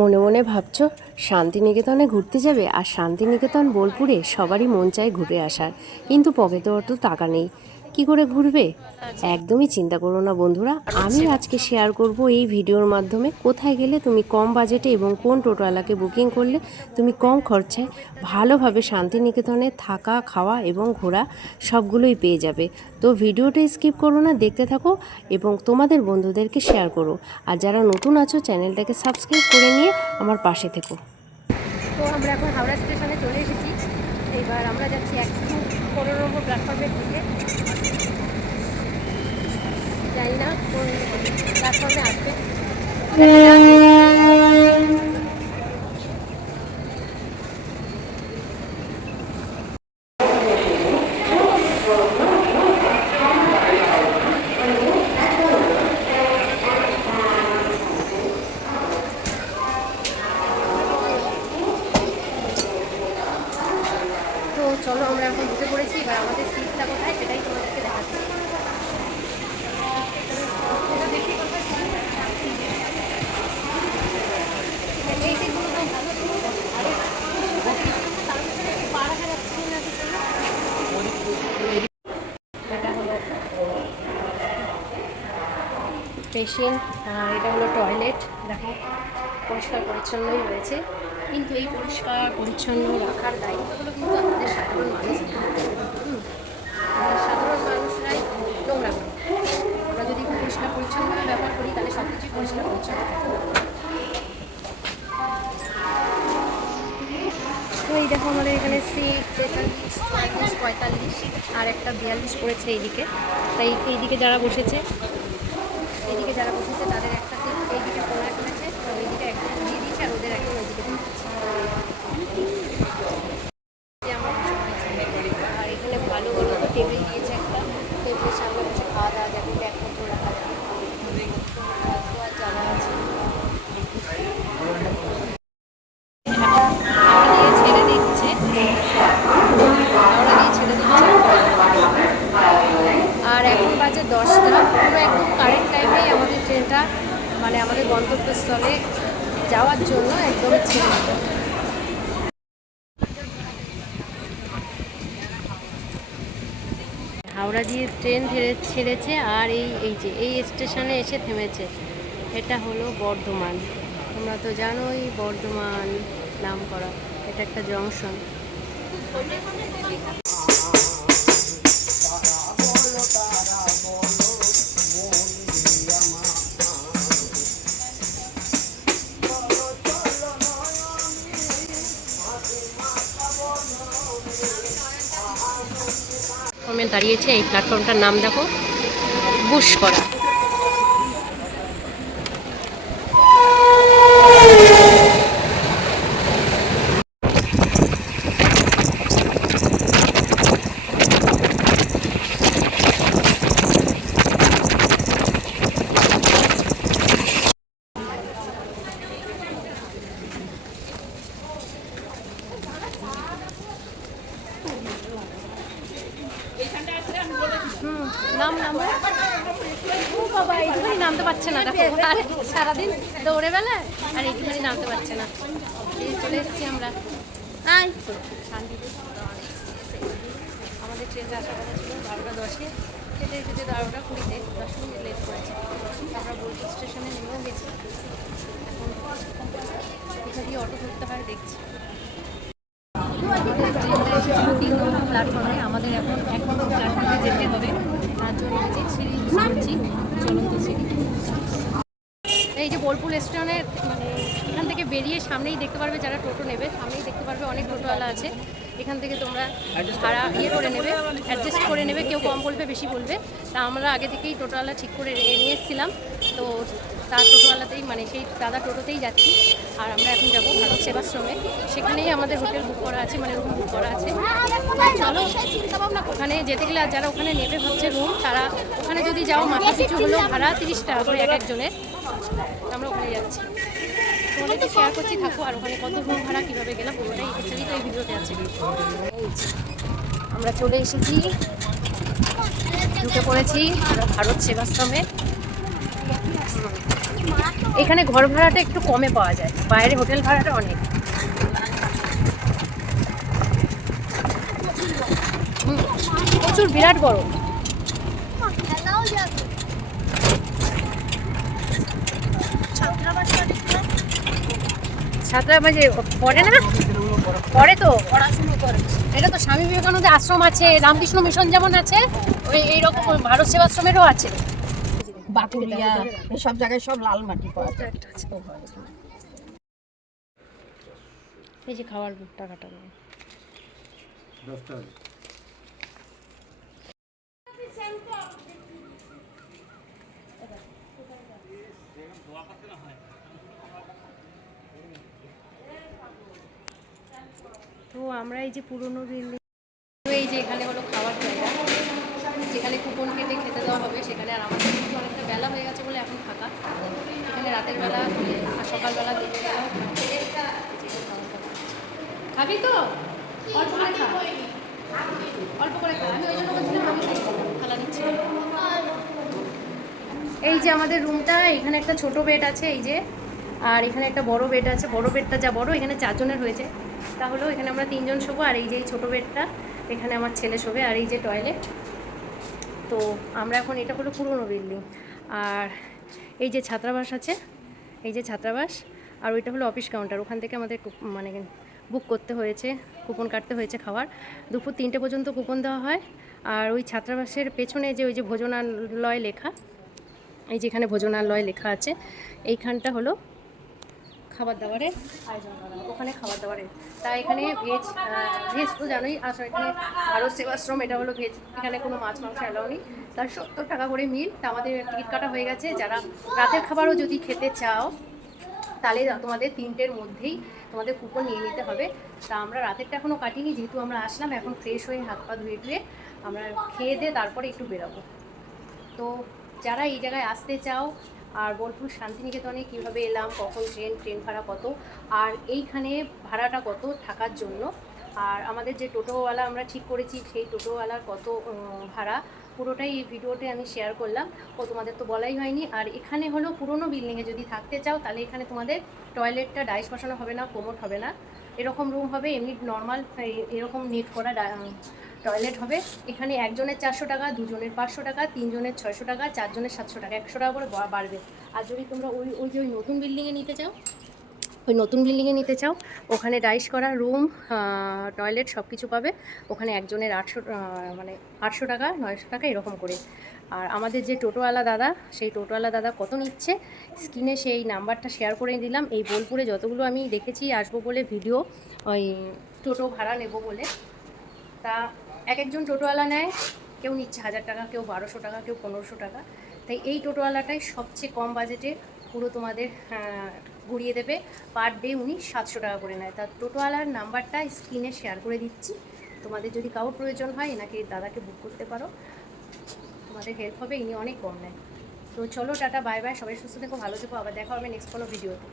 মনে মনে ভাবছো শান্তিনিকেতনে ঘুরতে যাবে, আর শান্তিনিকেতন বোলপুরে সবারই মন চায় ঘুরে আসার, কিন্তু পকেটে অত টাকা নেই। কি করে ঘুরবে? একদমই চিন্তা করো না বন্ধুরা, আমি আজকে শেয়ার করব এই ভিডিওর মাধ্যমে কোথায় গেলে তুমি কম বাজেটে এবং কোন টোটোওয়ালাকে বুকিং করলে তুমি কম খরচায় ভালোভাবে শান্তিনিকেতনে থাকা, খাওয়া এবং ঘোরা সবগুলোই পেয়ে যাবে। তো ভিডিওটা স্কিপ করো না, দেখতে থাকো এবং তোমাদের বন্ধুদেরকে শেয়ার করো। আর যারা নতুন আছো চ্যানেলটাকে সাবস্ক্রাইব করে নিয়ে আমার পাশে থেকো। তো আমরা এখন হাওড়া স্টেশনে চলে এসেছি। এইবার আমরা যাচ্ছি 15 নম্বর প্ল্যাটফর্মের দিকে। জানি না কোন প্ল্যাটফর্মে আসবে। তো চলো, আমরা এখন ঢুকে পড়েছি। এবার আমাদের সিটটা কোথায় সেটাই তোমাদেরকে দেখাচ্ছি। এই সিটগুলো তো ভালো ছিল। তার ভিতরে একটু পা রাখা যাচ্ছে না। এটা হলো পেশেন্ট, আর এটা হলো টয়লেট। দেখো পরিষ্কার পরিচ্ছন্নই রয়েছে, কিন্তু এই পরিষ্কার পরিচ্ছন্ন রাখার দায়িত্বগুলো কিন্তু আমাদের সাধারণ মানুষ। আমরা সাধারণ মানুষরাই নোংরা করি। আমরা যদি পরিষ্কার পরিচ্ছন্নভাবে ব্যবহার করি তাহলে সব কিছুই পরিষ্কার পরিচ্ছন্ন থাকে। তো এই দেখো আমাদের এখানে সিট 43, 44, 45 আর একটা 42 পড়েছে এইদিকে। তাই এইদিকে যারা বসেছে তাদের একটা সিট এইদিকে কোনায় পড়েছে, তো এইদিকে একদম দিয়ে দিয়েছে, আর ওদের একদম ওইদিকে দিয়ে দিচ্ছে। আর এখানে ভালো ভালো তো টেবিল দিয়েছে, একটা টেবিলের সামনে বসে খাওয়া দাওয়া যাবে, ব্যাগপত্র রাখা যাবে, শোয়ার জায়গা আছে। ছেড়ে দিচ্ছে আর এখন বাজে 10টা। পুরো একদম কারেক্ট টাইমেই আমাদের ট্রেনটা মানে আমাদের গন্তব্যস্থলে যাওয়ার জন্য একদম ছেড়ে দিল। হাওড়া দিয়ে ট্রেন ছেড়েছে, আর এই স্টেশনে এসে থেমেছে। এটা হলো বর্ধমান। তোমরা তো জানোই বর্ধমান নাম করা, এটা একটা জংশন। দাঁড়িয়েছে, এই প্ল্যাটফর্মটার নাম দেখো, বুসকরা। বাবা এইটুখানি নামতে পারছে না, দেখো আর সারাদিন দৌড়ে বেলা আর এইটুখানি নামতে পারছে না। চলে এসেছি আমরা। আমাদের ট্রেনটা আসার কথা ছিল 12টা 10-এ, যেতে যেতে 12টা 20-তে 10 মিনিট লেট করেছে। আমরা বোলপুর স্টেশনে নেমেও গেছি। এখন কোথা দিয়ে অটো ধরতে হয় দেখছি। আমাদের ট্রেনটা এসেছিল 3 নম্বর প্ল্যাটফর্মে, আমাদের এখন 1 নম্বর প্ল্যাটফর্মে যেতে হবে। তার জন্য যে সিঁড়ি ইউজ করছি, চলন্ত সিঁড়ি। এই যে বোলপুর স্টেশনের মানে এখান থেকে বেরিয়ে সামনেই দেখতে পারবে, যারা টোটো নেবে সামনেই দেখতে পারবে অনেক টোটোওয়ালা আছে। এখান থেকে তোমরা ভাড়া করে নেবে, অ্যাডজাস্ট করে নেবে, কেউ কম বলবে বেশি বলবে। তা আমরা আগে থেকেই টোটোওয়ালা ঠিক করে নিয়ে এসেছিলাম, তো তার টোটোওয়ালাতেই মানে সেই দাদা টোটোতেই যাচ্ছি। আর আমরা এখন যাবো ভারত সেবাশ্রমে, সেখানেই আমাদের হোটেল বুক করা আছে, মানে রুম বুক করা আছে। চলো ওখানে যেতে গেলে, আর যারা ওখানে নেবে ভাবছে রুম, তারা ওখানে যদি যাও মাথা পিছু হলো ভাড়া 30 টাকা করে এক একজনের। আমরা ওখানে যাচ্ছি, তোমাদেরকে শেয়ার করছি, থাকো। আর ওখানে কত রুম ভাড়া কীভাবে গেলাম পুরোটাই বিস্তারিত এই ভিডিওতে আছে। আমরা চলে এসেছি, ঢুকে পড়েছি ভারত সেবাশ্রমে। এখানে ঘর ভাড়াটা একটু কমে পাওয়া যায়, বাইরে হোটেল ভাড়াটা অনেক। প্রচুর, বিরাট বড়। ছাত্রাবাসে পড়ে না, পড়ে তো পড়াশুনো করে। এটা তো স্বামী বিবেকানন্দের আশ্রম আছে, রামকৃষ্ণ মিশন যেমন আছে, ওই এইরকম ভারত সেবাশ্রমেরও আছে। বাটুরিয়া এসব জায়গায় সব লাল মাটি পাওয়া যায়। এই যে খাওয়ার টাকাটা নেই। তো আমরা এই যে পুরনো বিল্ডিং, এই যে এখানে হলো খাওয়ার জায়গা, যেখানে কুপন কেটে খেতে দেওয়া হবে সেখানে। আর আমাদের কিন্তু অনেকটা বেলা হয়ে গেছে বলে এখন ফাঁকা। এখানে রাতের বেলা আর সকালবেলা দেখতে দেওয়া খাবি তো অল্প করে খা, অল্প করে খা। আমি ওই জন্য বলছিলাম আমি খালা নিচ্ছি। এই যে আমাদের রুমটা, এখানে একটা ছোট বেড আছে এই যে, আর এখানে একটা বড় বেড আছে। বড় বেডটা যা বড়, এখানে 4 জনের হয়েছে। তাহলেও এখানে আমরা 3 জন শোবো। আর এই যে এই ছোটো বেডটা, এখানে আমার ছেলে শোবে। আর এই যে টয়লেট। তো আমরা এখন, এটা হলো পুরনো বিল্ডিং। আর এই যে ছাত্রাবাস আছে, এই যে ছাত্রাবাস। আর ওইটা হলো অফিস কাউন্টার। ওখান থেকে আমাদের মানে বুক করতে হয়েছে, কুপন কাটতে হয়েছে খাওয়ার। দুপুর 3টে পর্যন্ত কুপন দেওয়া হয়। আর ওই ছাত্রাবাসের পেছনে যে ওই যে ভোজনালয় লেখা, এই যেখানে ভোজনালয় লেখা আছে, এইখানটা হলো খাবার দাবারের আয়োজন করা, ওখানে খাবার দাবারের। তাই এখানে ভেজ, ভেজ তো জানোই। আসলে এখানে ভারত সেবাশ্রম, এটা হলো ভেজ। এখানে কোনো মাছ মাংস অ্যালাউ নেই। তার 70 টাকা করে মিল। তা আমাদের টিকিট কাটা হয়ে গেছে। যারা রাতের খাবারও যদি খেতে চাও, তাহলে তোমাদের 3টের মধ্যেই তোমাদের কুপন নিয়ে নিতে হবে। তা আমরা রাতেরটা এখনও কাটিনি, যেহেতু আমরা আসলাম এখন ফ্রেশ হয়ে হাত পা ধুয়ে ধুয়ে আমরা খেয়ে দিয়ে তারপরে একটু বেরোবো। তো যারা এই জায়গায় আসতে চাও, আর বোলপুর শান্তিনিকেতনে কীভাবে এলাম, কখন ট্রেন ভাড়া কত, আর এইখানে ভাড়াটা কত থাকার জন্য, আর আমাদের যে টোটোওয়ালা আমরা ঠিক করেছি সেই টোটোওয়ালার কত ভাড়া, পুরোটাই এই ভিডিওতে আমি শেয়ার করলাম। ও তোমাদের তো বলাই হয়নি। আর এখানে হলো পুরনো বিল্ডিংয়ে যদি থাকতে চাও, তাহলে এখানে তোমাদের টয়লেটটা ডাইস বসানো হবে না, কোমোড হবে না, এরকম রুম হবে। এমনি নর্মাল এরকম নেট করা টয়লেট হবে। এখানে একজনের 400 টাকা, দুজনের 500 টাকা, 3 জনের 600 টাকা, 4 জনের 700 টাকা, 100 টাকা করে বাড়বে। আর যদি তোমরা ওই যে ওই নতুন বিল্ডিংয়ে নিতে চাও, ওই নতুন বিল্ডিংয়ে নিতে চাও, ওখানে ডাইস করা রুম, টয়লেট সব কিছু পাবে। ওখানে একজনের 800, মানে 800 টাকা, 900 টাকা এরকম করে। আর আমাদের যে টোটোওয়ালা দাদা, সেই টোটোওয়ালা দাদা কত নিচ্ছে, স্ক্রিনে সেই নাম্বারটা শেয়ার করে দিলাম। এই বোলপুরে যতগুলো আমি দেখেছি আসবো বলে ভিডিও, ওই টোটো ভাড়া নেব বলে, তা এক একজন টোটোওয়ালা নেয়। কেউ নিচ্ছে 1000 টাকা, কেউ 1200 টাকা, কেউ 1500 টাকা। তাই এই টোটোওয়ালাটাই সবচেয়ে কম বাজেটে পুরো তোমাদের ঘুরিয়ে দেবে। পার ডে উনি 700 টাকা করে নেয়। তার টোটোওয়ালার নাম্বারটা স্ক্রিনে শেয়ার করে দিচ্ছি। তোমাদের যদি কারোর প্রয়োজন হয়, এনাকে দাদাকে বুক করতে পারো, তোমাদের হেল্প হবে। ইনি অনেক কম নেয়। তো চলো, টাটা, বাই বাই, সবাই সুস্থ থেকো, ভালো থেকো। আবার দেখা হবে নেক্সট কোনো ভিডিওতে।